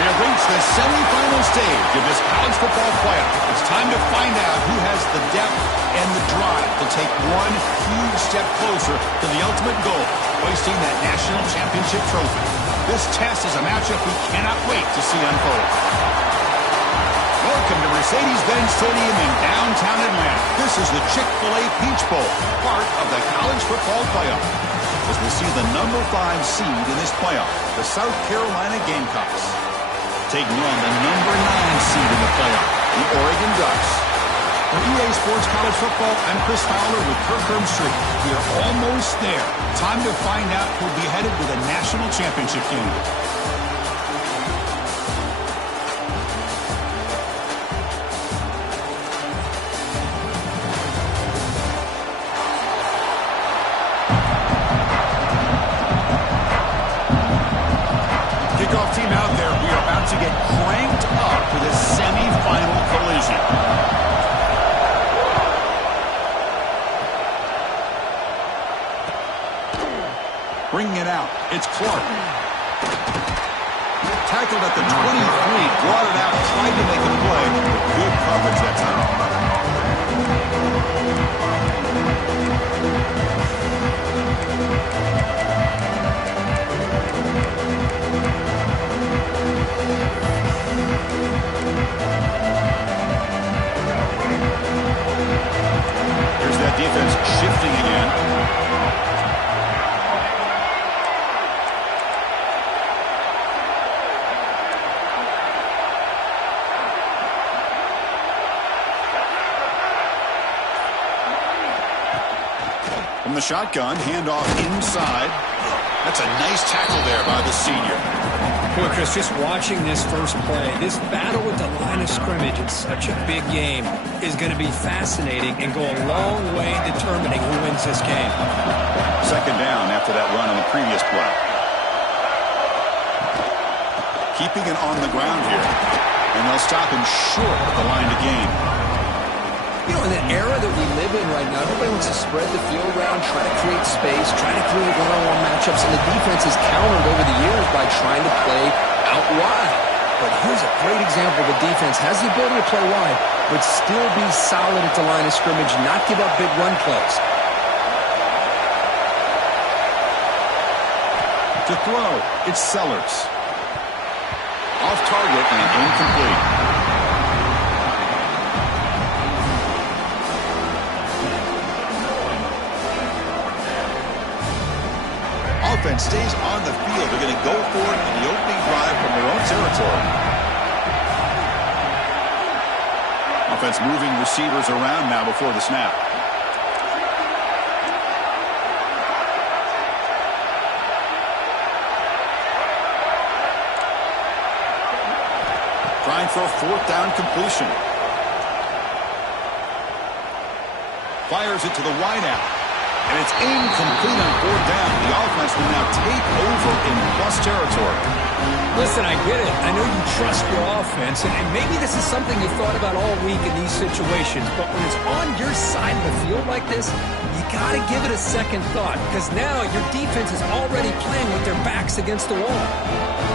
We have reached the semifinal stage of this college football playoff. It's time to find out who has the depth and the drive to take one huge step closer to the ultimate goal, hoisting that national championship trophy. This test is a matchup we cannot wait to see unfold. Welcome to Mercedes-Benz Stadium in downtown Atlanta. This is the Chick-fil-A Peach Bowl, part of the college football playoff. As we see the number 5 seed in this playoff, the South Carolina Gamecocks, taking on the number 9 seed in the playoff, the Oregon Ducks. For EA Sports College Football, I'm Chris Fowler with Kirk Herbstreit. We are almost there. Time to find out who'll be headed to the national championship game. Kickoff team out there. We are about to get cranked up for this semifinal collision. Bringing it out, it's Clark. Tackled at the 23, brought it out, tried to make a play, but good coverage that time. Here's that defense shifting again. From the shotgun, handoff inside. That's a nice tackle there by the senior. Boy, Chris, just watching this first play, this battle with the line of scrimmage in such a big game is going to be fascinating and go a long way in determining who wins this game. Second down after that run on the previous play. Keeping it on the ground here. And they'll stop him short of the line to gain. You know, in the era that we live in right now, everybody wants to spread the field around, try to create space, try to create one-on-one matchups, and the defense has countered over the years by trying to play out wide. But here's a great example. The defense has the ability to play wide, but still be solid at the line of scrimmage, not give up big run plays. To throw, it's Sellers. Off target and incomplete. Offense stays on the field. They're going to go for it on the opening drive from their own territory. Offense moving receivers around now before the snap. Trying for a 4th down completion. Fires it to the wideout. And it's incomplete on 4th down. The offense will now take over in plus territory. Listen, I get it. I know you trust your offense, and maybe this is something you thought about all week in these situations, but when it's on your side of the field like this, you got to give it a second thought, because now your defense is already playing with their backs against the wall.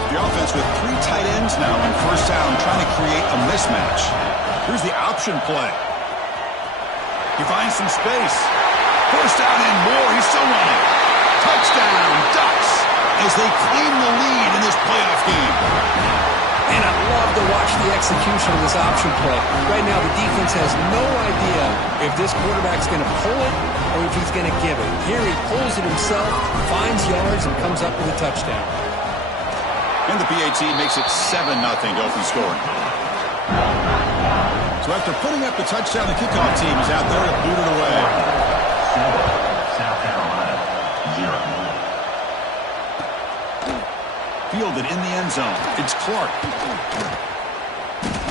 The offense with 3 tight ends now on 1st down, trying to create a mismatch. Here's the option play. He finds some space. 1st down and more. He's still running. Touchdown, Ducks, as they claim the lead in this playoff game. And I love to watch the execution of this option play. Right now, the defense has no idea if this quarterback's going to pull it or if he's going to give it. Here he pulls it himself, finds yards, and comes up with a touchdown. And the PAT makes it 7-0 open scoring. So after putting up the touchdown, the kickoff team is out there to boot it away. South Carolina, 0. Fielded in the end zone. It's Clark.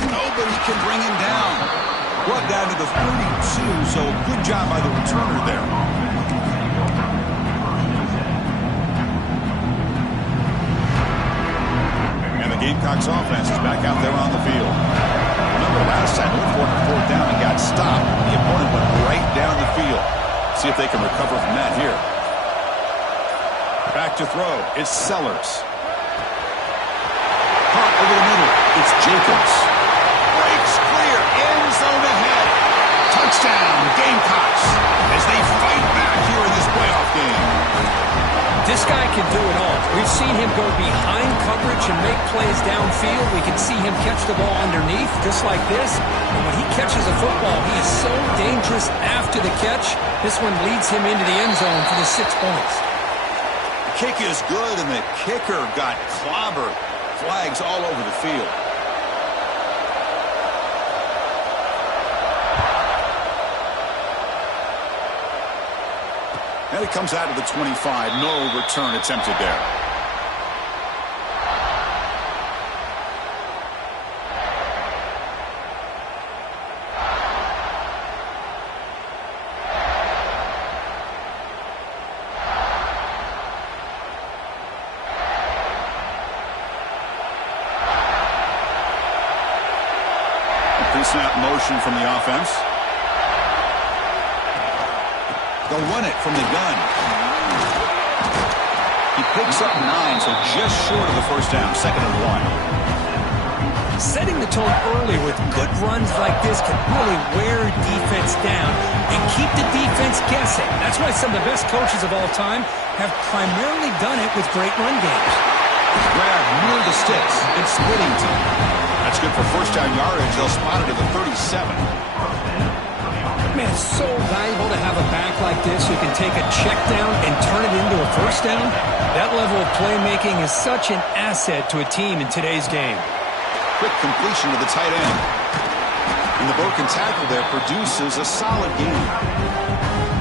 Nobody can bring him down. Brought down to the 32, so good job by the returner there. And the Gamecocks offense is back out there on the field. Remember last time, looked for 4th down and got stopped. The opponent went right down the field. See if they can recover from that here. Back to throw. It's Sellers. Caught over the Jacobs. Breaks clear. End zone ahead. Touchdown, Gamecocks, as they fight back here in this playoff game. This guy can do it all. We've seen him go behind coverage and make plays downfield. We can see him catch the ball underneath, just like this. And when he catches a football, he is so dangerous after the catch. This one leads him into the end zone for the 6 points. The kick is good, and the kicker got clobbered. Flags all over the field. And it comes out of the 25. No return attempted there. Pre-snap motion from the offense. They'll run it from the gun. He picks up 9, so just short of the first down. 2nd and 1. Setting the tone early with good runs like this can really wear defense down and keep the defense guessing. That's why some of the best coaches of all time have primarily done it with great run games. Grab near the sticks and splitting team. That's good for first down yardage. They'll spot it at the 37. Man, it's so valuable to have a back like this who can take a check down and turn it into a first down. That level of playmaking is such an asset to a team in today's game. Quick completion to the tight end. And the broken tackle there produces a solid game.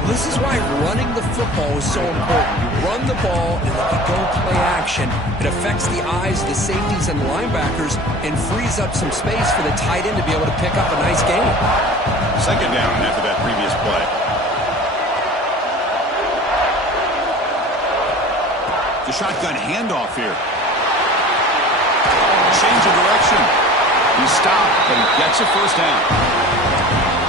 This is why running the football is so important. You run the ball, and if you don't play action, it affects the eyes of the safeties and the linebackers and frees up some space for the tight end to be able to pick up a nice gain. 2nd down after that previous play. The shotgun handoff here. Change of direction. He stopped, but he gets a first down.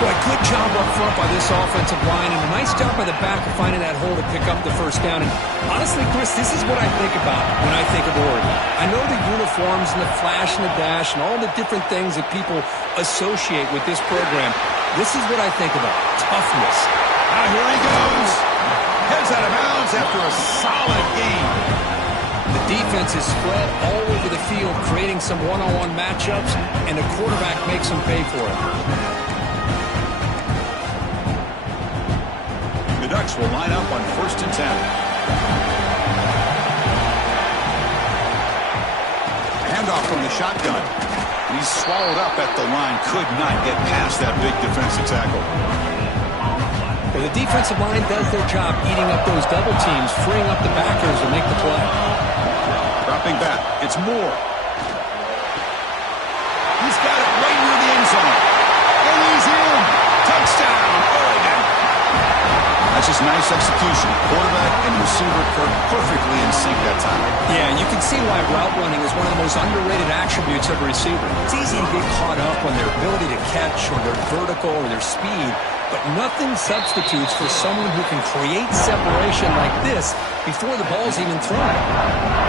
Boy, good job up front by this offensive line, and a nice job by the back of finding that hole to pick up the first down. And honestly, Chris, this is what I think about when I think of Oregon. I know the uniforms and the flash and the dash and all the different things that people associate with this program. This is what I think about: toughness. Now here he goes. Heads out of bounds after a solid game. The defense is spread all over the field, creating some one-on-one matchups, and the quarterback makes them pay for it. The Ducks will line up on 1st and 10. Handoff from the shotgun. He's swallowed up at the line. Could not get past that big defensive tackle. Well, the defensive line does their job eating up those double teams, freeing up the backers to make the play. Dropping back. It's Moore. He's got it right near the end zone. And he's in. Touchdown, Oregon. That's just nice execution. Quarterback and receiver perfectly in sync that time. Yeah, you can see why route running is one of the most underrated attributes of a receiver. It's easy to get caught up on their ability to catch or their vertical or their speed, but nothing substitutes for someone who can create separation like this before the ball's even thrown.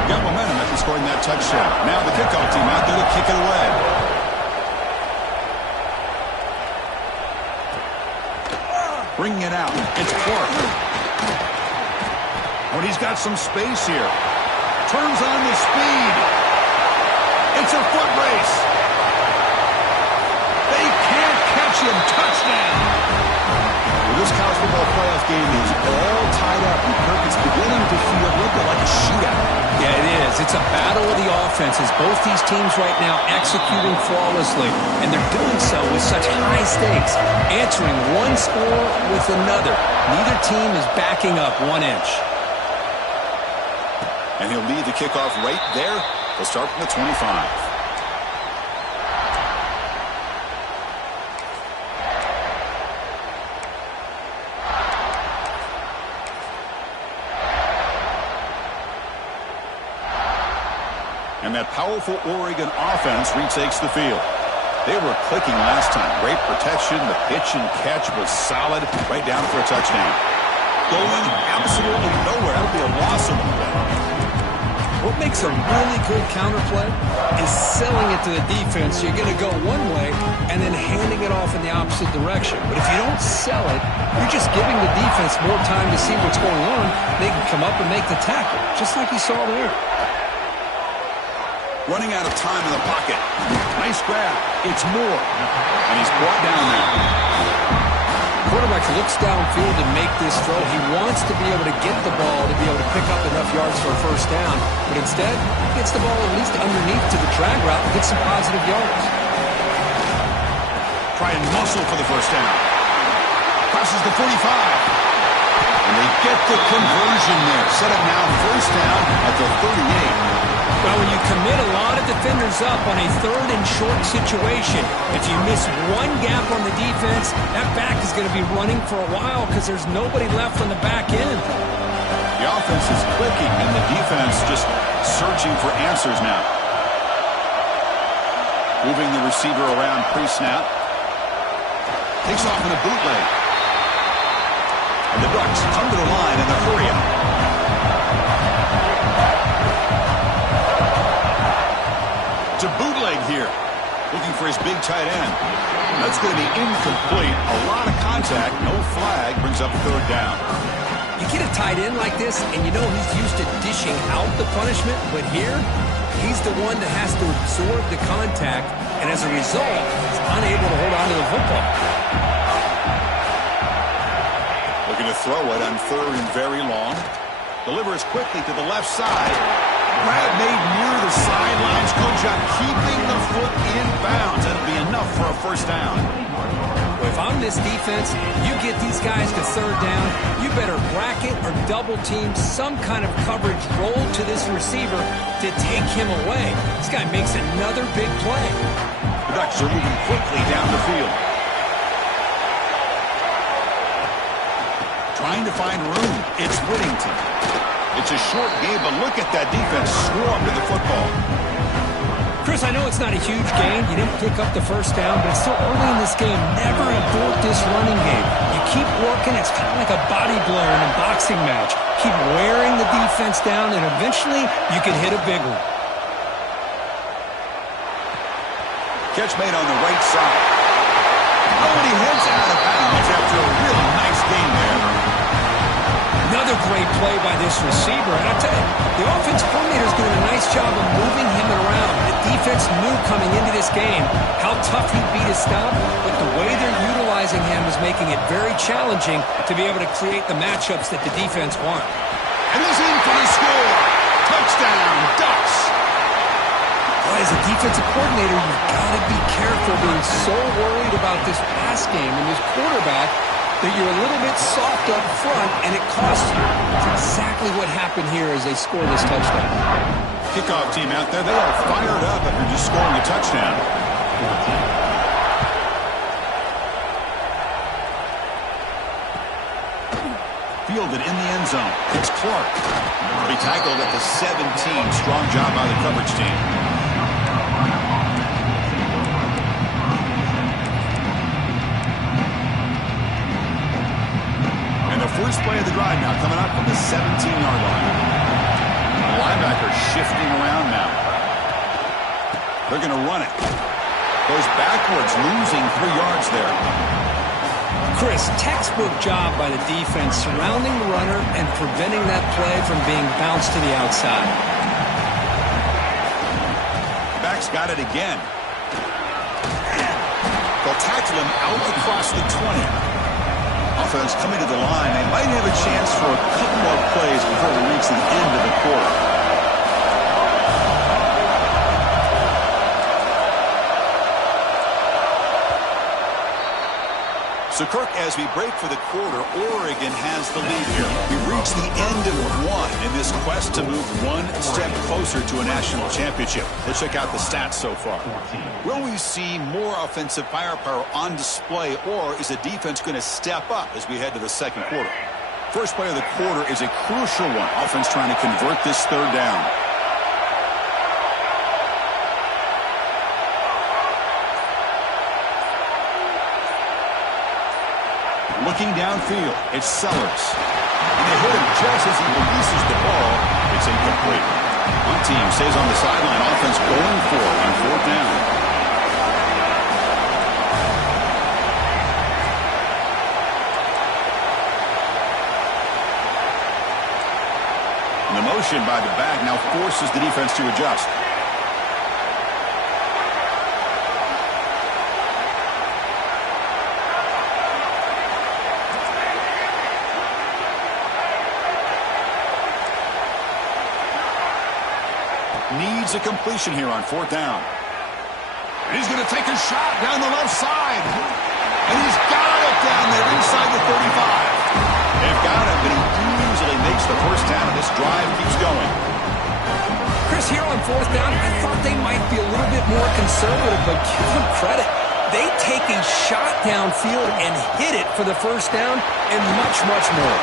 Got momentum after scoring that touchdown. Now the kickoff team out there to kick it away. Bringing it out. It's Clark. Oh, he's got some space here. Turns on the speed. It's a foot race. They can't catch him. Touchdown. Well, this college football playoff game is all tied up, and Kirk, it's beginning to feel a little bit like a shootout. Yeah, it is. It's a battle of the offenses. Both these teams right now executing flawlessly, and they're doing so with such high stakes, answering one score with another. Neither team is backing up 1 inch. And he'll lead the kickoff right there. They'll start from the 25. And that powerful Oregon offense retakes the field. They were clicking last time. Great protection. The pitch and catch was solid. Right down for a touchdown. Going absolutely nowhere. That'll be a loss of the play. What makes a really good counterplay is selling it to the defense. You're going to go one way and then handing it off in the opposite direction. But if you don't sell it, you're just giving the defense more time to see what's going on. They can come up and make the tackle, just like you saw there. Running out of time in the pocket. Nice grab. It's Moore. And he's brought down now. Quarterback looks downfield to make this throw. He wants to be able to get the ball to be able to pick up enough yards for a first down. But instead, he gets the ball at least underneath to the drag route and gets some positive yards. Try and muscle for the first down. Crosses the 45. And they get the conversion there. Set up now first down at the 38. Well, when you commit a lot of defenders up on a third and short situation, if you miss one gap on the defense, that back is going to be running for a while because there's nobody left on the back end. The offense is clicking and the defense just searching for answers now. Moving the receiver around pre-snap. Takes off in a bootleg. And the Ducks come to the line in the hurry up. To bootleg here. Looking for his big tight end. That's going to be incomplete. A lot of contact. No flag. Brings up third down. You get a tight end like this, and you know he's used to dishing out the punishment, but here, he's the one that has to absorb the contact, and as a result, he's unable to hold on to the football. Looking to throw it on third and very long. Delivers quickly to the left side. Grab made near the sidelines. Good job keeping the foot in bounds. That'll be enough for a first down. Well, if I'm this defense, you get these guys to third down, you better bracket or double team some kind of coverage roll to this receiver to take him away. This guy makes another big play. The Ducks are moving quickly down the field. Trying to find room. It's Whittington. It's a short game, but look at that defense swarm to the football. Chris, I know it's not a huge gain. You didn't pick up the first down, but it's still early in this game. Never abort this running game. You keep working. It's kind of like a body blow in a boxing match. Keep wearing the defense down, and eventually you can hit a big one. Catch made on the right side. Oh, and he heads out of bounds after a really nice game there. Another great play by this receiver. And I tell you, the offense coordinator is doing a nice job of moving him around. The defense knew coming into this game how tough he'd be to stop, but the way they're utilizing him is making it very challenging to be able to create the matchups that the defense want. And he's in for the score. Touchdown, Ducks. Well, as a defensive coordinator, you've got to be careful being so worried about this pass game and this quarterback that you're a little bit soft up front, and it costs you. That's exactly what happened here as they score this touchdown. Kickoff team out there, they are fired up after just scoring a touchdown. Fielded in the end zone. It's Clark. He tackled at the 17. Strong job by the coverage team. First play of the drive now coming up from the 17-yard line. The linebacker shifting around now. They're going to run it. Goes backwards, losing 3 yards there. Chris, textbook job by the defense surrounding the runner and preventing that play from being bounced to the outside. Back's got it again. They'll tackle him out across the 20. Offense coming to the line. They might have a chance for a couple more plays before we reach the end of the quarter. So, Kirk, as we break for the quarter, Oregon has the lead here. We've reached the end of one in this quest to move one step closer to a national championship. Let's check out the stats so far. Will we see more offensive firepower on display, or is the defense going to step up as we head to the second quarter? First play of the quarter is a crucial one. Offense trying to convert this third down. Looking downfield, it's Sellers. And they hit him just as he releases the ball. It's incomplete. One team stays on the sideline. Offense going for it on 4th down. And the motion by the back now forces the defense to adjust. Needs a completion here on 4th down. And he's going to take a shot down the left side. And he's got it down there inside the 35. They've got him, but he easily makes the first down, and this drive keeps going. Chris, here on 4th down, I thought they might be a little bit more conservative, but give them credit. They take a shot downfield and hit it for the first down and much, much more.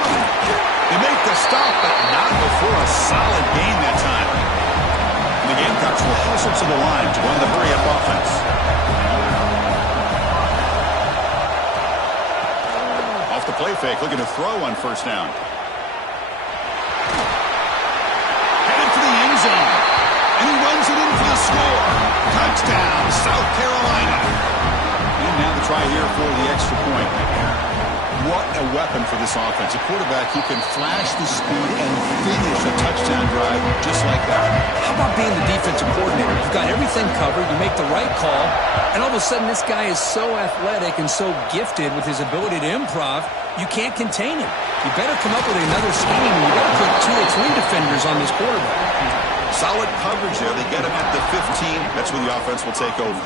They make the stop, but not before a solid gain that time. The Gamecocks will hustle to the line to run the hurry-up offense. Off the play fake, looking to throw on 1st down. Headed for the end zone. And he runs it in for the score. Touchdown, South Carolina. And now the try here for the extra point. What a weapon for this offense. A quarterback who can flash the speed and finish a touchdown drive just like that. How about being the defensive coordinator? You've got everything covered. You make the right call. And all of a sudden, this guy is so athletic and so gifted with his ability to improv, you can't contain him. You better come up with another scheme. You better put 2 or 3 defenders on this quarterback. Solid coverage there. They get him at the 15. That's when the offense will take over.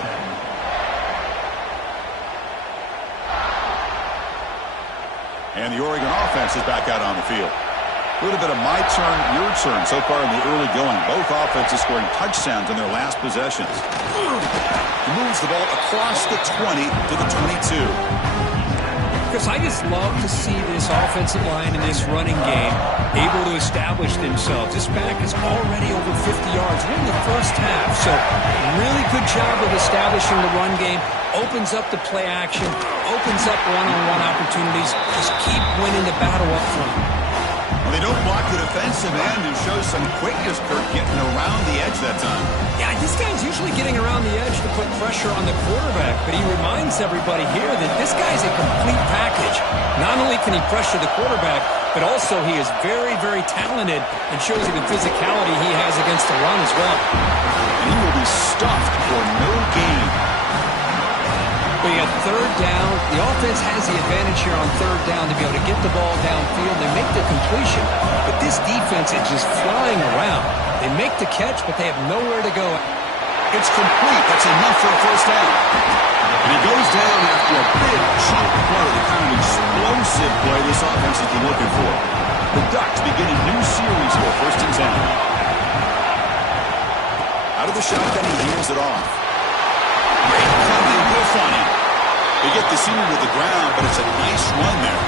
And the Oregon offense is back out on the field. A little bit of my turn, your turn so far in the early going. Both offenses scoring touchdowns in their last possessions. He moves the ball across the 20 to the 22. Chris, I just love to see this offensive line in this running game able to establish themselves. This back is already over 50 yards. We're in the first half, so really good job of establishing the run game. Opens up the play action, opens up one-on-one opportunities. Just keep winning the battle up front. Well, they don't block the defensive end, who shows some quickness, Kirk, getting around the edge that time. Yeah, this guy's usually getting around the edge to put pressure on the quarterback, but he reminds everybody here that this guy's a complete package. Not only can he pressure the quarterback, but also he is very, very talented and shows you the physicality he has against the run as well. And he will be stuffed for no gain. But you got 3rd down. The offense has the advantage here on 3rd down to be able to get the ball downfield. They make the completion, but this defense is just flying around. They make the catch, but they have nowhere to go. It's complete. That's enough for a 1st down. And he goes down after a big chunk play, the kind of explosive play this offense has been looking for. The Ducks begin a new series here, 1st and 10. Out of the shotgun, he hands it off. Great coverage, Will on him. They get the senior to the ground, but it's a nice run there.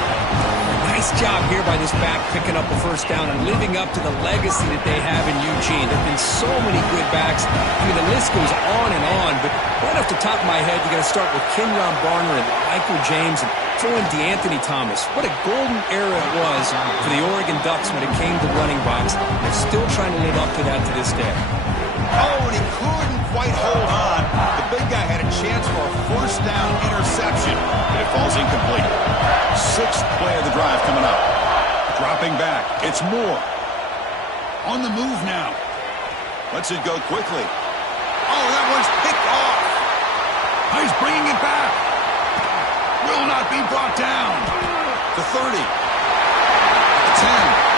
Nice job here by this back picking up a 1st down and living up to the legacy that they have in Eugene. There have been so many good backs. I mean, the list goes on and on, but right off the top of my head, you got to start with Kenyon Barner and Michael James and throw in DeAnthony Thomas. What a golden era it was for the Oregon Ducks when it came to running backs. They're still trying to live up to that to this day. Oh, and he couldn't quite hold on. The big guy had a chance for a 1st down interception, but it falls incomplete. 6th play of the drive coming up. Dropping back. It's Moore. On the move now. Lets it go quickly. Oh, that one's picked off. He's bringing it back. Will not be brought down. The 30. The 10.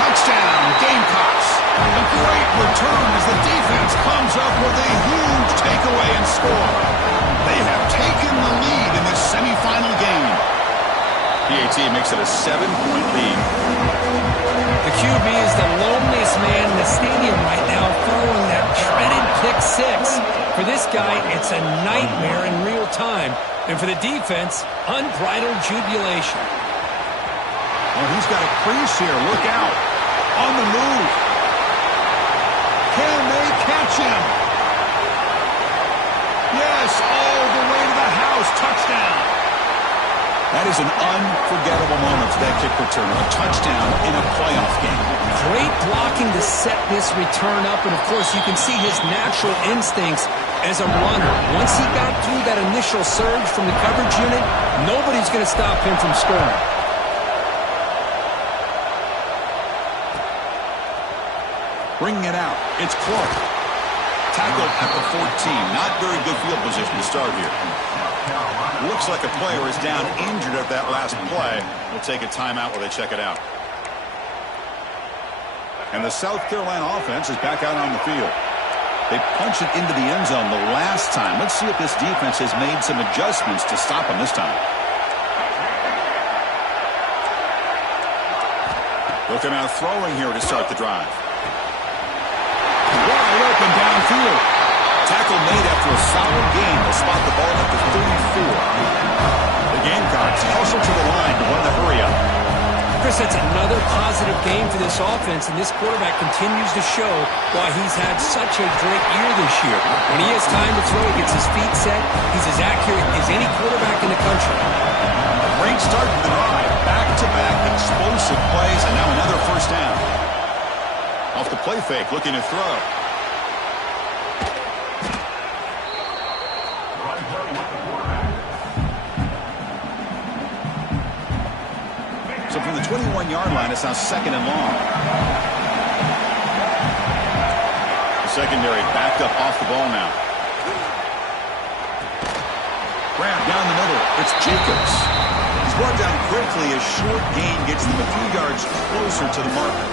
Touchdown, Gamecocks. A great return as the defense comes up with a huge takeaway and score. They have taken the lead in this semifinal game. PAT makes it a 7-point lead. The QB is the loneliest man in the stadium right now following that dreaded pick 6. For this guy, it's a nightmare in real time. And for the defense, unbridled jubilation. Well, he's got a crease here. Look out. On the move. Can they catch him? Yes, all the way to the house. Touchdown. That That is an unforgettable moment for that kick return. A touchdown in a playoff game. Great blocking to set this return up, and of course you can see his natural instincts as a runner. Once he got through that initial surge from the coverage unit, nobody's going to stop him from scoring. Bringing it out, it's Clark. Tackled at the 14. Not very good field position to start here. Looks like a player is down injured at that last play. We'll take a timeout while they check it out. And the South Carolina offense is back out on the field. They punched it into the end zone the last time. Let's see if this defense has made some adjustments to stop them this time. They'll come out throwing here to start the drive. Wide open downfield. Tackle made after a solid gain. They'll spot the ball at the 34. The Gamecocks hustle to the line to run the hurry up. Chris, that's another positive game for this offense, and this quarterback continues to show why he's had such a great year this year. When he has time to throw, he gets his feet set. He's as accurate as any quarterback in the country. A great start to the drive. Back-to-back explosive plays, and now another first down. Off the play fake, looking to throw. So from the 21-yard line, it's now second and long. The secondary backed up off the ball now. Grab down the middle. It's Jacobs. He's brought down quickly. A short gain gets them a few yards closer to the marker.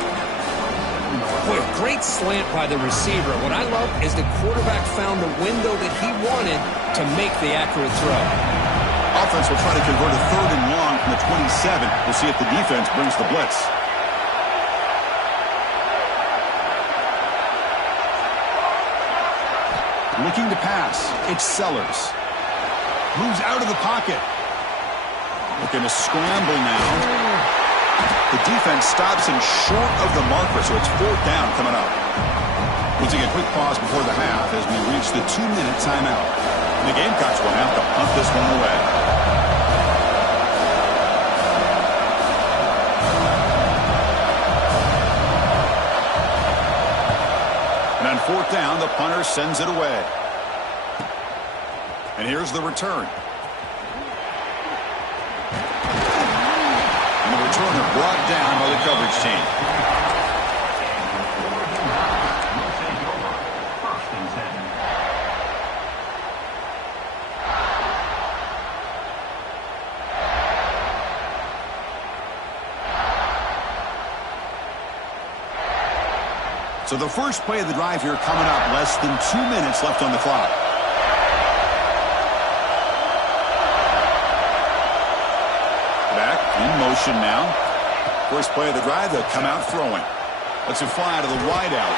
Boy, a great slant by the receiver. What I love is the quarterback found the window that he wanted to make the accurate throw. Offense will try to convert a third and long from the 27. We'll see if the defense brings the blitz. Looking to pass. It's Sellers. Moves out of the pocket. Looking to scramble now. The defense stops him short of the marker, so it's fourth down coming up. We'll take a quick pause before the half as we reach the 2-minute timeout. The Gamecocks will have to punt this one away. And on fourth down, the punter sends it away. And here's the return. And the returner brought down by the coverage team. So the first play of the drive here coming up, less than 2 minutes left on the clock. Back in motion now. First play of the drive, they'll come out throwing. Let's it fly out of the wideout.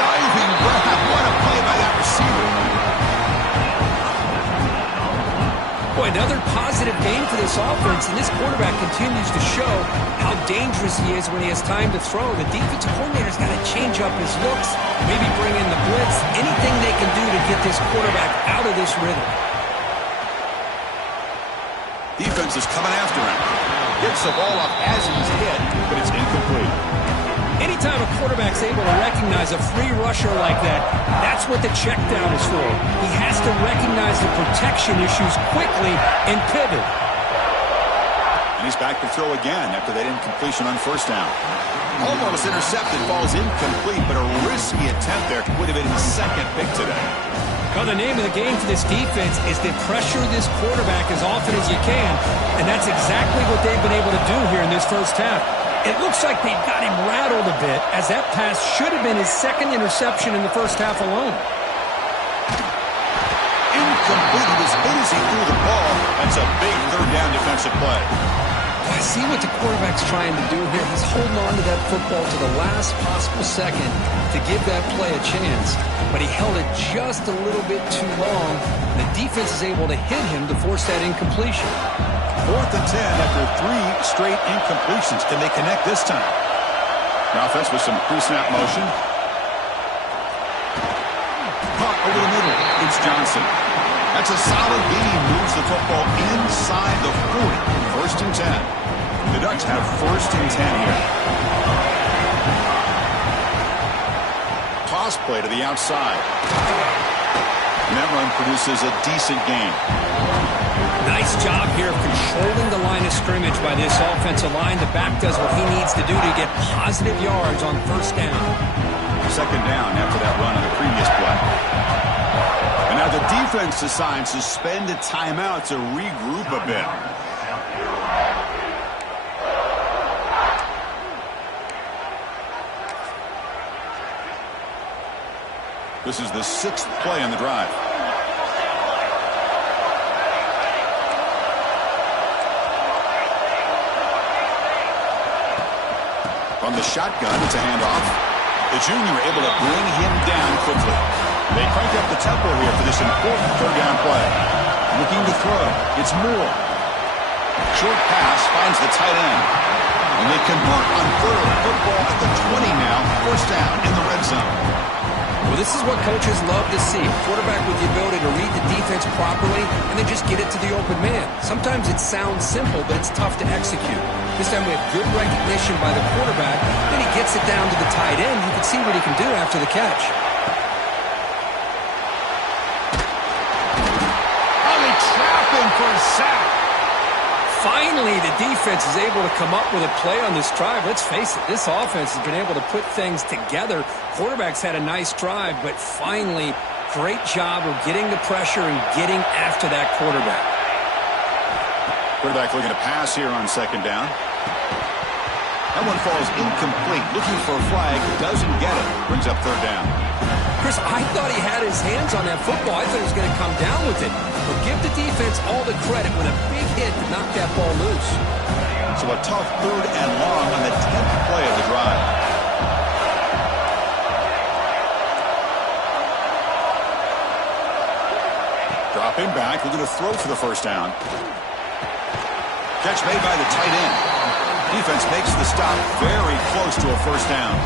Diving grab. What a play by that receiver. Boy, another positive game for this offense, and this quarterback continues to show how dangerous he is when he has time to throw. The defensive coordinator's got to change up his looks, maybe bring in the blitz, anything they can do to get this quarterback out of this rhythm. Defense is coming after him. Gets the ball up as he's hit, but it's incomplete. Anytime a quarterback's able to recognize a free rusher like that, that's what the check down is for. He has to recognize the protection issues quickly and pivot. And he's back to throw again after that incompletion on first down. Almost intercepted, falls incomplete, but a risky attempt there would have been his second pick today. Well, the name of the game for this defense is to pressure this quarterback as often as you can, and that's exactly what they've been able to do here in this first half. It looks like they've got him rattled a bit, as that pass should have been his second interception in the first half alone. Incomplete. He was hit as he threw the ball. That's a big third down defensive play. I see what the quarterback's trying to do here. He's holding on to that football to the last possible second to give that play a chance. But he held it just a little bit too long. The defense is able to hit him to force that incompletion. 4th and 10 after 3 straight incompletions. Can they connect this time? The offense with some pre-snap motion. Caught over the middle. It's Johnson. That's a solid gain. Moves the football inside the 40. first and 10. The Ducks have first and 10 here. Toss play to the outside. And that run produces a decent gain. Nice job here of controlling the line of scrimmage by this offensive line. The back does what he needs to do to get positive yards on first down. Second down after that run on the previous play. And now the defense decides to spend a timeout to regroup a bit. This is the 6th play in the drive. From the shotgun, it's a handoff. The junior able to bring him down quickly. They crank up the tempo here for this important third down play. Looking to throw. It's Moore. Short pass finds the tight end. And they convert on third. Football at the 20 now. First down in the red zone. Well, this is what coaches love to see. A quarterback with the ability to read the defense properly and then just get it to the open man. Sometimes it sounds simple, but it's tough to execute. This time we have good recognition by the quarterback. Then he gets it down to the tight end. You can see what he can do after the catch. Oh, they trap him for a sack. Finally, the defense is able to come up with a play on this drive. Let's face it, this offense has been able to put things together. Quarterback's had a nice drive, but finally, great job of getting the pressure and getting after that quarterback. Quarterback looking to pass here on second down. That one falls incomplete. Looking for a flag, doesn't get it. Brings up third down. Chris, I thought he had his hands on that football. I thought he was going to come down with it. But give the defense all the credit with a big hit to knock that ball loose. So a tough third and long on the 10th play of the drive. Dropping back, looking to throw for the first down. Catch made by the tight end. Defense makes the stop very close to a first down.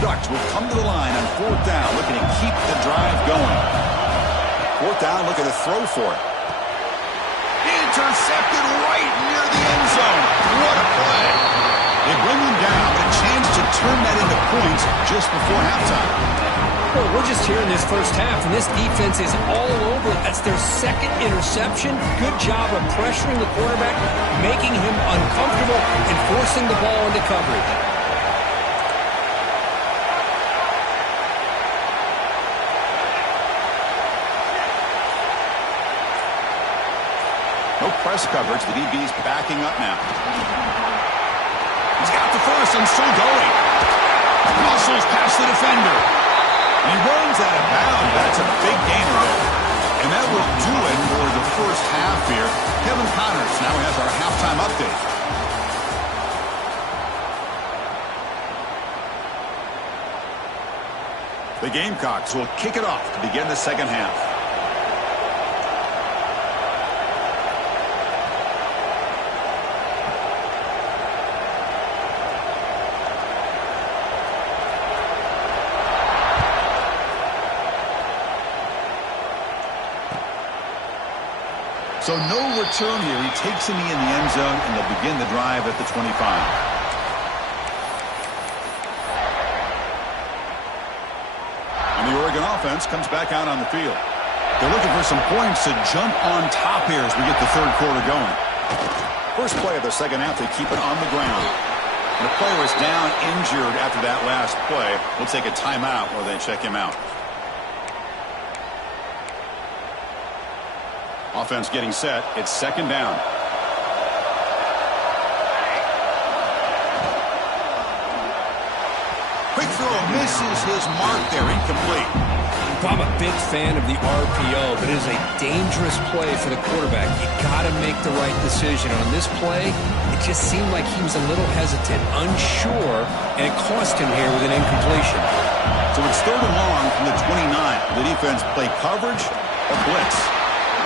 Ducks will come to the line on fourth down, looking to keep the drive going. Fourth down, looking to throw for it. Intercepted right near the end zone. What a play. They bring him down, but a chance to turn that into points just before halftime. Well, we're just here in this first half, and this defense is all over. That's their second interception. Good job of pressuring the quarterback, making him uncomfortable, and forcing the ball into coverage. No press coverage. The DB's backing up now. He's got the first and still going. Muscles past the defender. And he runs out of bounds. That's a big gainer there. And that will do it for the first half here. Kevin Connors now has our halftime update. The Gamecocks will kick it off to begin the second half. So no return here. He takes him in the end zone, and they'll begin the drive at the 25. And the Oregon offense comes back out on the field. They're looking for some points to jump on top here as we get the third quarter going. First play of the second half, they keep it on the ground. And the player is down injured after that last play. We'll take a timeout while they check him out. Offense getting set. It's second down. Quick throw misses his mark there. Incomplete. I'm a big fan of the RPO, but it is a dangerous play for the quarterback. You got to make the right decision. On this play, it just seemed like he was a little hesitant, unsure, and it cost him here with an incompletion. So it's third and long from the 29. The defense play coverage or blitz.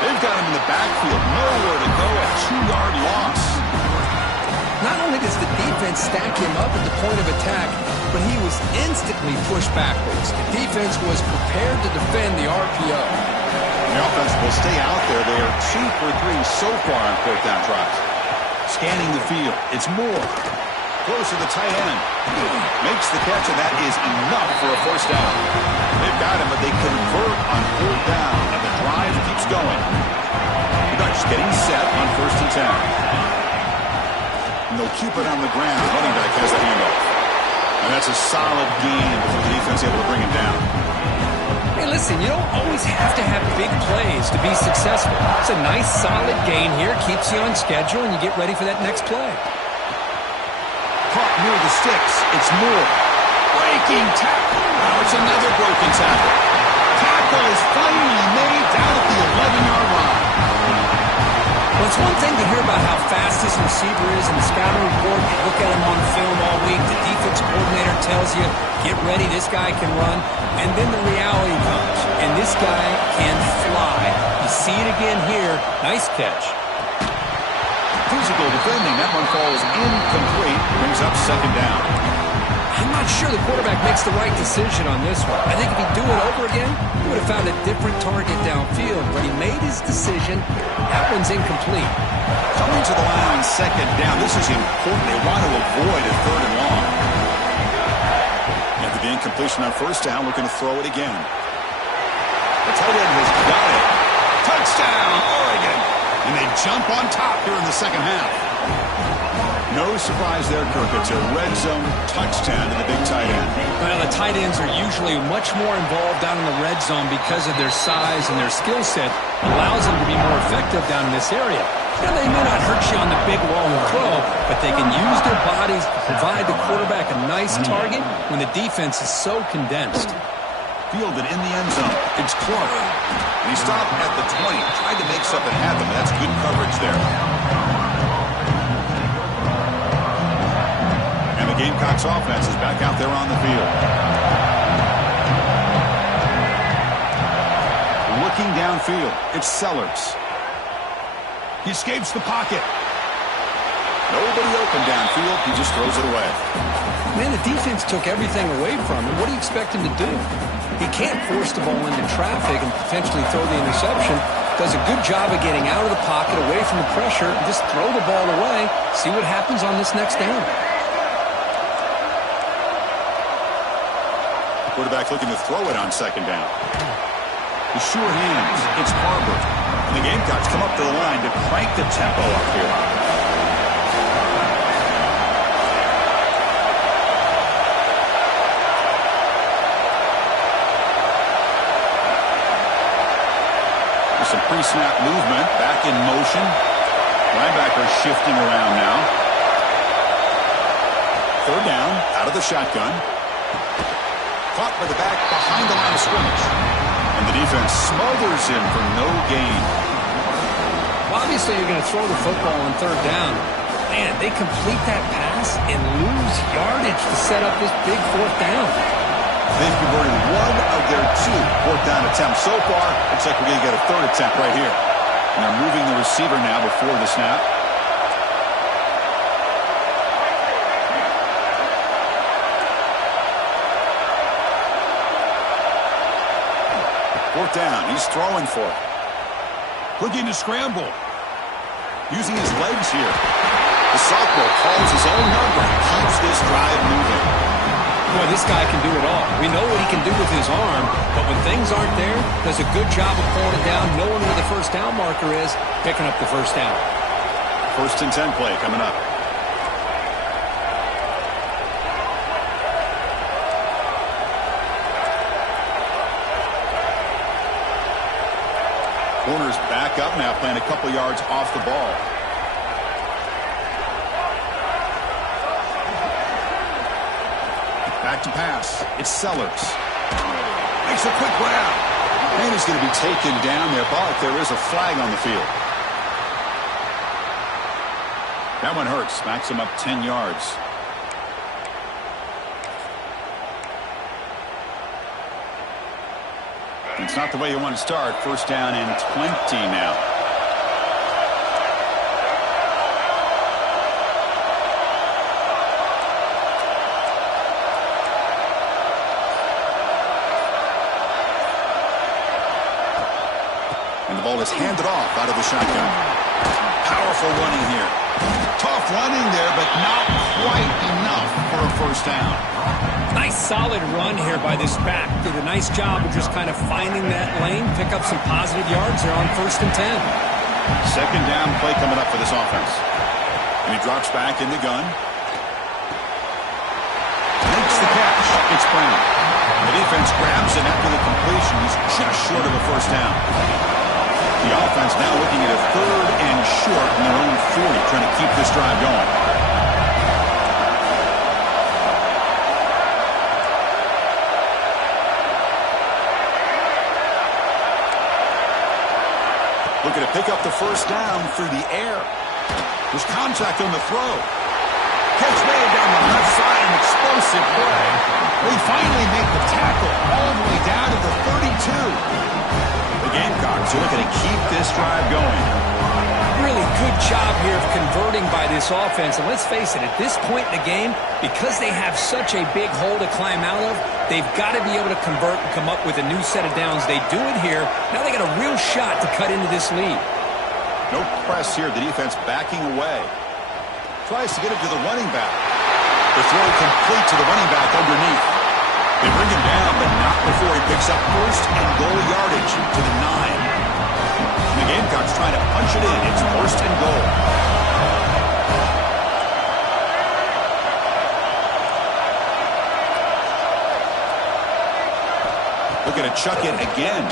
They've got him in the backfield. Nowhere to go. A 2-yard loss. Not only does the defense defense stack him up at the point of attack, but he was instantly pushed backwards. The defense was prepared to defend the RPO. The offense will stay out there. They are 2 for 3 so far on fourth down tries. Scanning the field. It's Moore. Close to the tight end. Makes the catch, and that is enough for a first down. They've got him, but they convert on fourth down, and the drive keeps going. The Ducks getting set on 1st and 10. And they'll keep it on the ground. The running back has the handoff. And that's a solid gain before the defense able to bring him down. Hey, listen, you don't always have to have big plays to be successful. It's a nice, solid gain here. Keeps you on schedule, and you get ready for that next play. Caught near the sticks. It's Moore. Breaking tackle. Now it's another broken tackle. Tackle is finally made down at the 11-yard line. Well, it's one thing to hear about how fast this receiver is in the scouting report. You look at him on film all week. The defense coordinator tells you, get ready, this guy can run. And then the reality comes, and this guy can fly. You see it again here. Nice catch. Physical defending. That one falls incomplete. Brings up 2nd down. I'm not sure the quarterback makes the right decision on this one. I think if he'd do it over again, he would have found a different target downfield. But he made his decision. That one's incomplete. Coming to the line on 2nd down. This is important. They want to avoid a 3rd and long. After the incompletion on 1st down, looking to throw it again. The tight end has got it. Touchdown, Oregon. And they jump on top here in the 2nd half. No surprise there, Kirk. It's a red zone touchdown to the big tight end. Well, the tight ends are usually much more involved down in the red zone because of their size and their skill set. Allows them to be more effective down in this area. Now, they may not hurt you on the big long throw, but they can use their bodies to provide the quarterback a nice target when the defense is so condensed. Fielded in the end zone. It's Clark. And he stopped at the 20. Tried to make something happen, but that's good coverage there. And the Gamecocks offense is back out there on the field. Looking downfield, it's Sellers. He escapes the pocket. Nobody open downfield. He just throws it away. Man, the defense took everything away from him. What do you expect him to do? He can't force the ball into traffic and potentially throw the interception. Does a good job of getting out of the pocket, away from the pressure, and just throw the ball away. See what happens on this next down. Quarterback looking to throw it on 2nd down. The sure hands. It's Barber. And the Gamecocks come up to the line to crank the tempo up here. Some pre-snap movement, back in motion. Linebacker shifting around now. 3rd down, out of the shotgun. Caught by the back behind the line of scrimmage. And the defense smothers him for no gain. Well, obviously, you're going to throw the football on 3rd down. Man, they complete that pass and lose yardage to set up this big 4th down. They've converted 1 of their 2 4th down attempts so far. Looks like we're going to get a 3rd attempt right here. And they're moving the receiver now before the snap. 4th down. He's throwing for it. Looking to scramble. Using his legs here. The sophomore calls his own number and keeps this drive moving. Boy, this guy can do it all. We know what he can do with his arm, but when things aren't there, does a good job of pulling it down, knowing where the 1st down marker is, picking up the 1st down. 1st and 10 play coming up. Corners back up now, playing a couple yards off the ball. Back to pass. It's Sellers. Makes a quick grab. And he's going to be taken down there, but there is a flag on the field. That one hurts. Smacks him up 10 yards. It's not the way you want to start. 1st down and 20 now. ball is handed off out of the shotgun. Powerful running here. Tough running there, but not quite enough for a first down. Nice solid run here by this back. Did a nice job of just kind of finding that lane, pick up some positive yards there on 1st and 10. Second down play coming up for this offense. And he drops back in the gun. Makes the catch. It's Brown. The defense grabs it after the completion. He's just short of a first down. The offense now looking at a 3rd and short in their own 40, trying to keep this drive going. Looking to pick up the first down through the air. There's contact on the throw. Catch made down the left side, an explosive play. They finally make the tackle all the way down to the 32. The Gamecocks are looking to keep this drive going. Really good job here of converting by this offense. And let's face it, at this point in the game, because they have such a big hole to climb out of, they've got to be able to convert and come up with a new set of downs. They do it here. Now they got a real shot to cut into this lead. No press here. The defense backing away. Tries to get it to the running back. The throw complete to the running back underneath. They bring him down, but not before he picks up 1st and goal yardage to the 9. The Gamecocks trying to punch it in. It's 1st and goal. Looking to chuck it again.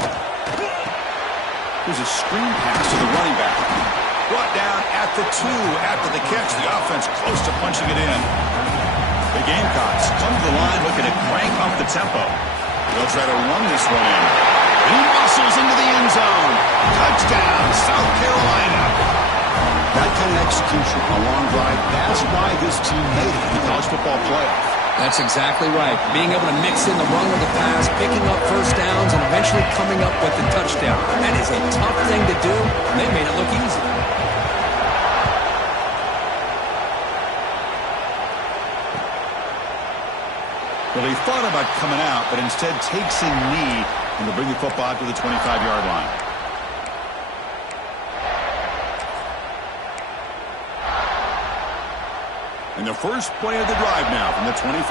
Here's a screen pass to the running back. Brought down at the 2 after the catch. The offense close to punching it in. The Gamecocks come to the line looking to crank up the tempo. They'll try to run this one in. And he muscles into the end zone. Touchdown, South Carolina. That kind of execution, a long drive, that's why this team made it in the college football playoff. That's exactly right. Being able to mix in the run with the pass, picking up first downs, and eventually coming up with the touchdown. That is a tough thing to do, and they made it look easy. Well, he thought about coming out, but instead takes a knee and will bring the football to the 25-yard line. And the first play of the drive now from the 25.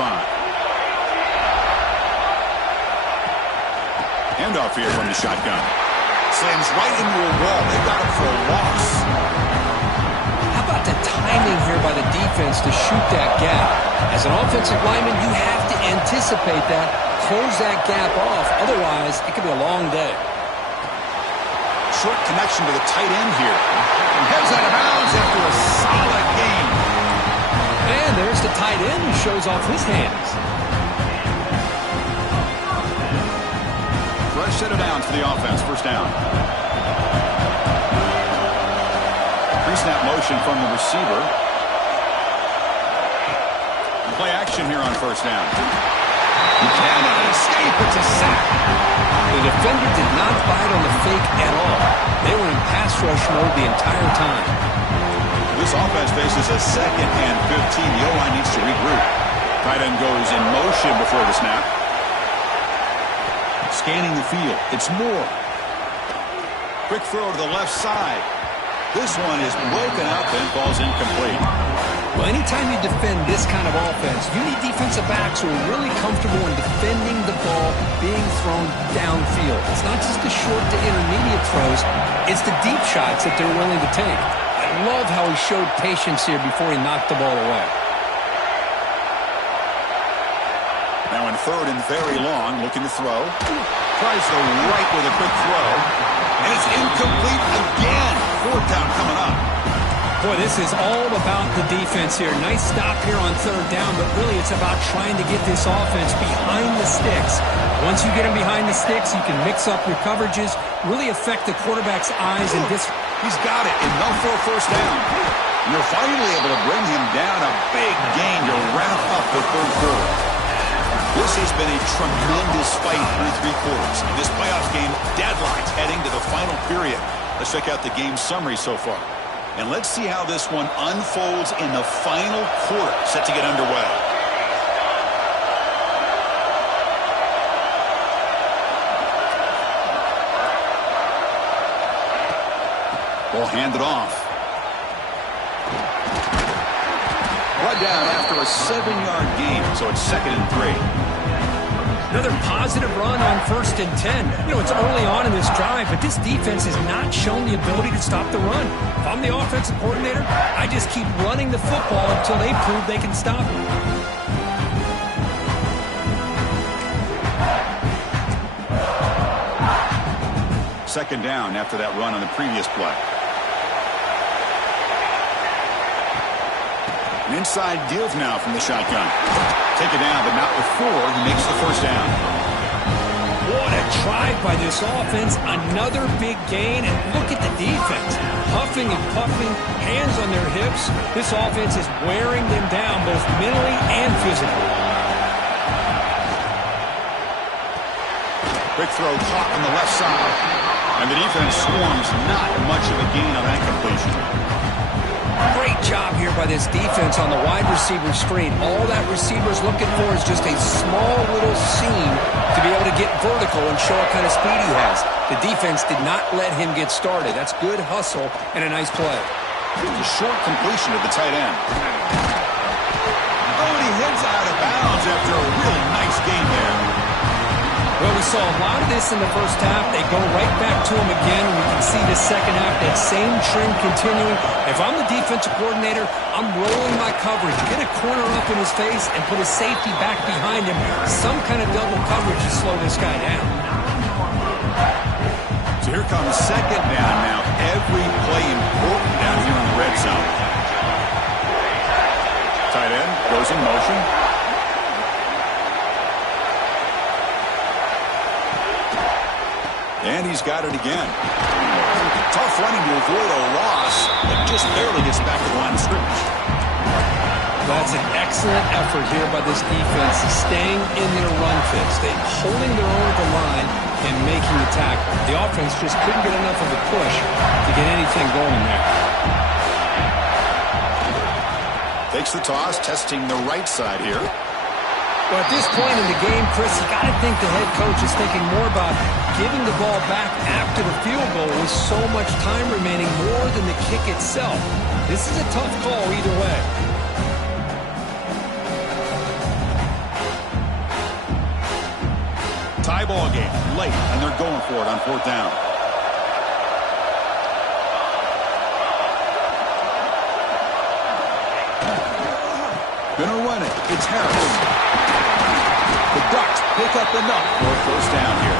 Handoff here from the shotgun. Slams right into a wall. They got it for a loss. How about the timing here by the defense to shoot that gap? As an offensive lineman, you have to anticipate that, close that gap off. Otherwise, it could be a long day. Short connection to the tight end here. And heads out of bounds after a solid game. And there's the tight end who shows off his hands. Fresh set of downs for the offense. First down. Pre-snap motion from the receiver. Play action here on first down. Cannot escape. It's a sack. The defender did not bite on the fake at all. They were in pass rush mode the entire time. This offense faces a 2nd and 15. The O-line needs to regroup. Tight end goes in motion before the snap. Scanning the field. It's Moore. Quick throw to the left side. This one is broken up and falls incomplete. Well, anytime you defend this kind of offense, you need defensive backs who are really comfortable in defending the ball being thrown downfield. It's not just the short to intermediate throws. It's the deep shots that they're willing to take. I love how he showed patience here before he knocked the ball away. Now in 3rd and very long, looking to throw. Tries the right with a quick throw. And it's incomplete again. 4th down coming up. Boy, this is all about the defense here. Nice stop here on 3rd down, but really it's about trying to get this offense behind the sticks. Once you get them behind the sticks, you can mix up your coverages, really affect the quarterback's eyes. And this, he's got it, enough for a first down. And they're finally able to bring him down. A big gain to wrap up the 3rd quarter. This has been a tremendous fight through 3 quarters. In this playoff game, deadlocked heading to the final period. Let's check out the game summary so far. And let's see how this one unfolds in the final quarter, set to get underway. Ball handed off. Brought down after a 7-yard gain, so it's 2nd and 3. Another positive run on 1st and 10. You know, it's early on in this drive, but this defense has not shown the ability to stop the run. If I'm the offensive coordinator, I just keep running the football until they prove they can stop it. Second down after that run on the previous play. An inside deals now from the shotgun. Take it down, but not before he makes the first down. What a drive by this offense. Another big gain, and look at the defense. Huffing and puffing, hands on their hips. This offense is wearing them down both mentally and physically. Quick throw caught on the left side. And the defense swarms, not much of a gain on that completion. Great job here by this defense on the wide receiver screen. All that receiver's looking for is just a small little seam to be able to get vertical and show what kind of speed he has. The defense did not let him get started. That's good hustle and a nice play. A short completion to the tight end. Oh, and he heads out of bounds after a really nice game there. Well, we saw a lot of this in the first half. They go right back to him again. We can see the second half, that same trend continuing. If I'm the defensive coordinator, I'm rolling my coverage. Get a corner up in his face and put a safety back behind him. Some kind of double coverage to slow this guy down. So here comes second down now. Every play important down here in the red zone. Tight end goes in motion. And he's got it again. Tough running to avoid a loss, but just barely gets back to the line of scrimmage. That's an excellent effort here by this defense, staying in their run fits. They're holding their own at the line and making the tackle. The offense just couldn't get enough of a push to get anything going there. Takes the toss, testing the right side here. Well, at this point in the game, Chris, you got to think the head coach is thinking more about giving the ball back after the field goal with so much time remaining more than the kick itself. This is a tough call either way. Tie ball game, late, and they're going for it on 4th down. Gonna run it. It's Harris. The Ducks pick up enough for a first down here.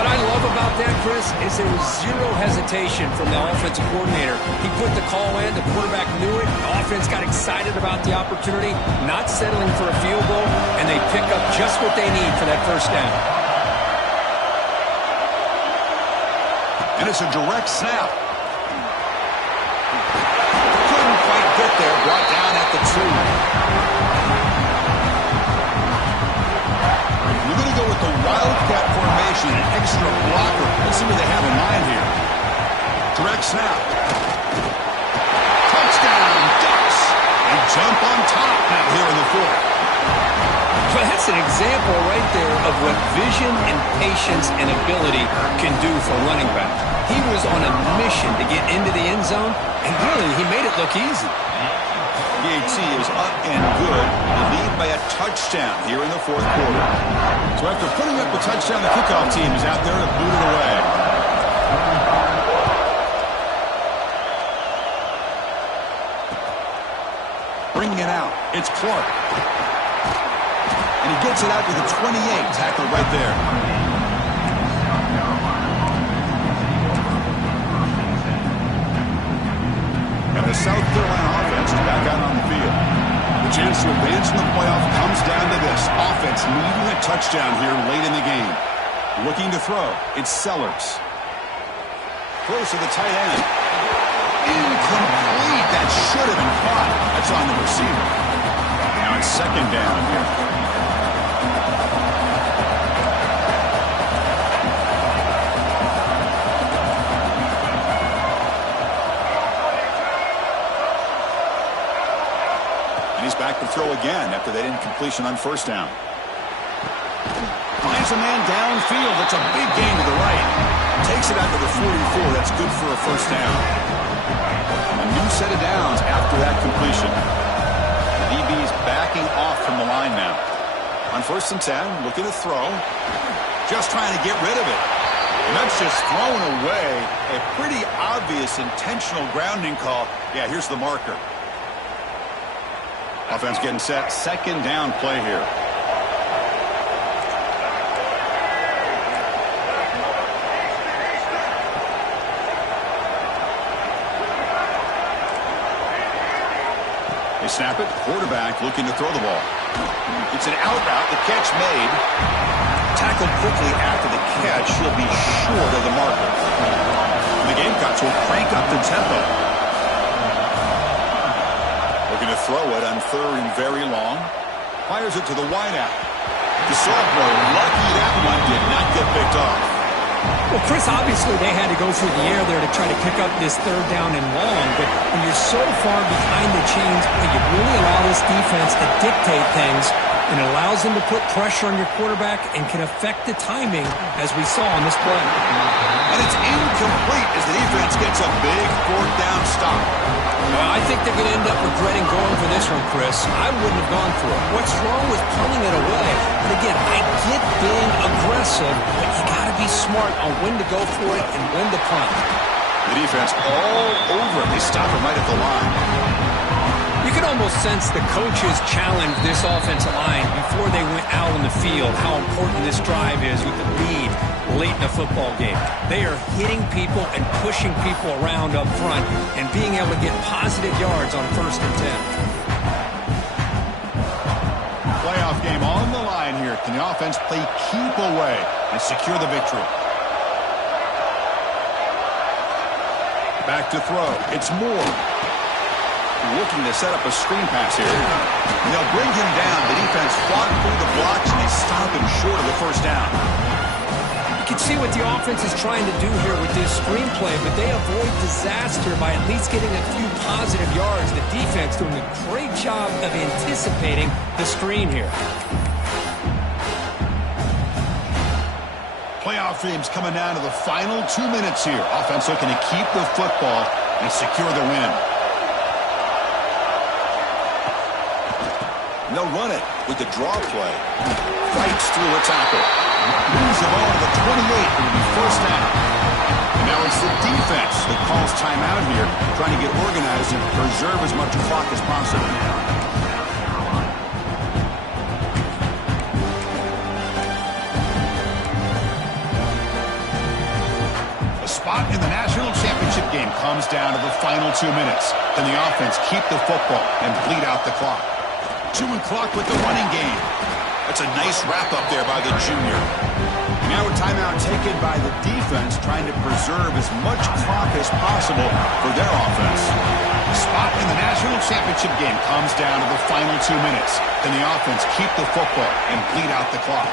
What I love about that, Chris, is there was zero hesitation from the offensive coordinator. He put the call in, the quarterback knew it, the offense got excited about the opportunity, not settling for a field goal, and they pick up just what they need for that first down. And it's a direct snap. Couldn't quite get there, brought down at the 2. Go with the wildcat formation, an extra blocker. Let's see what they have in mind here. Direct snap. Touchdown, Ducks. They jump on top now here in the 4th. Well, that's an example right there of what vision and patience and ability can do for running back. He was on a mission to get into the end zone, and really, he made it look easy. PAT is up and good. They lead by a touchdown here in the 4th quarter. So after putting up the touchdown, the kickoff team is out there to boot it away. Bringing it out, it's Clark. And he gets it out to the 28, tackled right there. And the South Carolina offense is back out on the field. The chance to advance in the playoff comes down to this. Offense needing a touchdown here late in the game. Looking to throw. It's Sellers. Close to the tight end. Incomplete. That should have been caught. That's on the receiver. Now it's second down here. He's back to throw again after that incompletion on first down. Finds a man downfield. It's a big gain to the right. Takes it out to the 44. That's good for a first down. A new set of downs after that completion. The DB's backing off from the line now. On 1st and 10, looking to throw. Just trying to get rid of it. And that's just thrown away. A pretty obvious intentional grounding call. Yeah, here's the marker. Offense getting set. 2nd down play here. They snap it. Quarterback looking to throw the ball. It's an out route. The catch made. Tackled quickly after the catch. He'll be short of the marker. The Gamecocks will crank up the tempo. Looking to throw it on 3rd and very long. Fires it to the wideout. DeSalvo, lucky that one did not get picked off. Well, Chris, obviously they had to go through the air there to try to pick up this 3rd down and long, but when you're so far behind the chains, you really allow this defense to dictate things, and it allows them to put pressure on your quarterback and can affect the timing, as we saw on this play. And it's incomplete as the defense gets a big 4th down stop. Well, I think they're going to end up regretting going for this one, Chris. I wouldn't have gone for it. What's wrong with punting it away? But again, I get being aggressive, but you got to be smart on when to go for it and when to punt. The defense all over it. They stop him right at the line. You can almost sense the coaches challenged this offensive line before they went out on the field, how important this drive is with the lead late in the football game. They are hitting people and pushing people around up front and being able to get positive yards on 1st and 10. Playoff game on the line here. Can the offense play keep away and secure the victory? Back to throw. It's Moore. Looking to set up a screen pass here. And they'll bring him down. The defense fought through the blocks, and they stop him short of the 1st down. You can see what the offense is trying to do here with this screenplay, but they avoid disaster by at least getting a few positive yards. The defense doing a great job of anticipating the screen here. Playoff games coming down to the final 2 minutes here. Offense looking to keep the football and secure the win. And they'll run it with the draw play. Fights through a tackle. Moves the ball to the 28. It'll be 1st down. And now it's the defense that calls timeout here, trying to get organized and preserve as much clock as possible. A spot in the national championship game comes down to the final 2 minutes. Can the offense keep the football and bleed out the clock? Chewing clock with the running game. That's a nice wrap-up there by the junior. Now a timeout taken by the defense, trying to preserve as much clock as possible for their offense. The spot in the national championship game comes down to the final 2 minutes. Can the offense keep the football and bleed out the clock?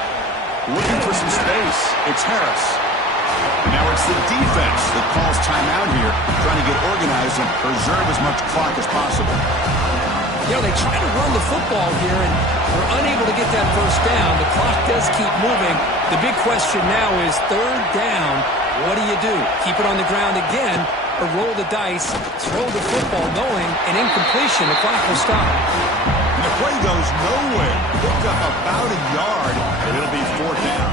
Looking for some space. It's Harris. Now it's the defense that calls timeout here, trying to get organized and preserve as much clock as possible. You know, they try to run the football here, and we're unable to get that 1st down. The clock does keep moving. The big question now is 3rd down. What do you do? Keep it on the ground again, or roll the dice, throw the football, knowing an incompletion, the clock will stop. And the play goes nowhere. Picked up about a yard, and it'll be 4th down.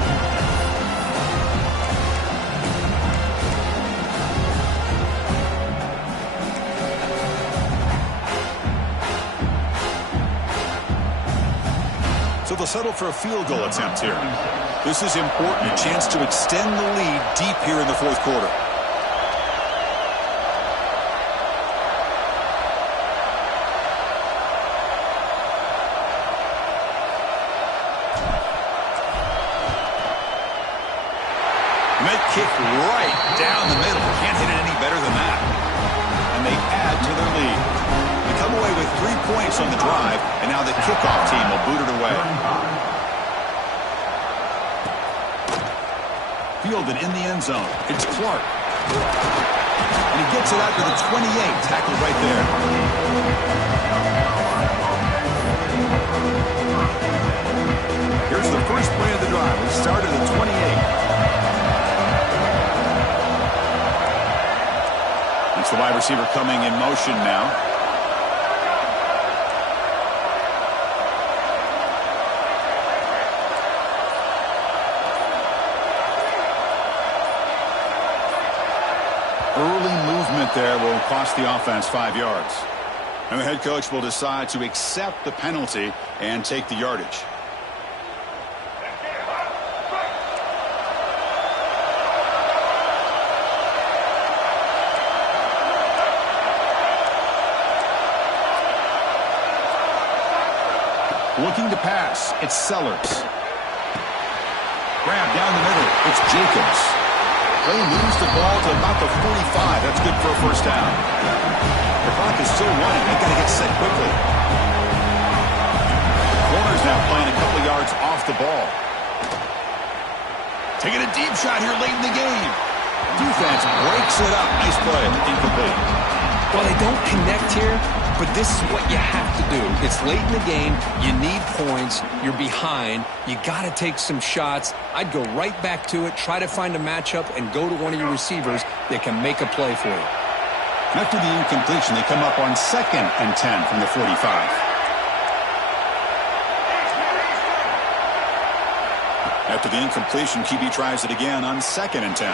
So they'll settle for a field goal attempt here. This is important, a chance to extend the lead deep here in the 4th quarter. And they kick right down the middle. Can't hit it any better than that. And they add to their lead. They come away with 3 points on the drive, and now the kickoff team will boot it away. Fielded in the end zone. It's Clark. And he gets it out to the 28. Tackled right there. Here's the first play of the drive. We start at the 28. receiver coming in motion now. Early movement there will cost the offense 5 yards. And the head coach will decide to accept the penalty and take the yardage. Looking to pass, it's Sellers. Grab down the middle, it's Jacobs. They moves the ball to about the 45. That's good for a first down. The clock is still running. They've got to get set quickly. Corner's now playing a couple yards off the ball. Taking a deep shot here late in the game. Defense breaks it up. Nice play. Incomplete. Well, they don't connect here, but this is what you have to do. It's late in the game. You need points. You're behind. You got to take some shots. I'd go right back to it, try to find a matchup, and go to one of your receivers that can make a play for you. After the incompletion, they come up on 2nd and 10 from the 45. After the incompletion, QB tries it again on 2nd and 10.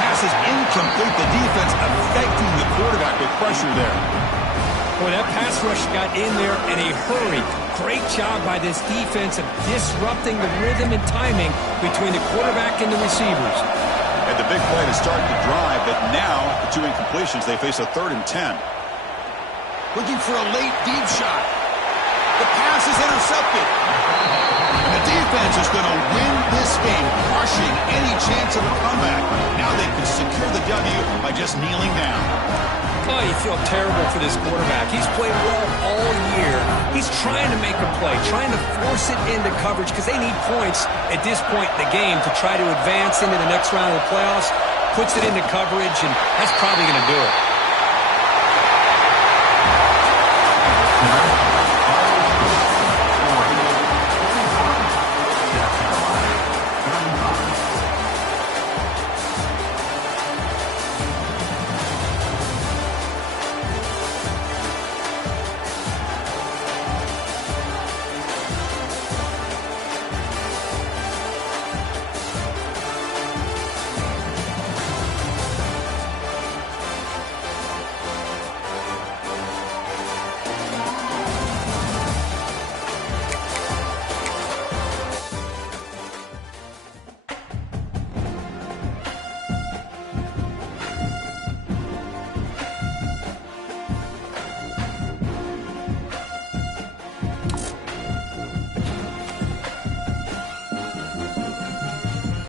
Pass is incomplete. The defense affecting the quarterback with pressure there. Boy, that pass rush got in there in a hurry. Great job by this defense of disrupting the rhythm and timing between the quarterback and the receivers. Had the big play to start the drive, but now the 2 incompletions, they face a 3rd and 10. Looking for a late deep shot. The pass is intercepted. And the defense is going to win this game, crushing any chance of a comeback. Now they can secure the W by just kneeling down. Oh, you feel terrible for this quarterback. He's played well all year. He's trying to make a play, trying to force it into coverage because they need points at this point in the game to try to advance into the next round of the playoffs. Puts it into coverage, and that's probably going to do it.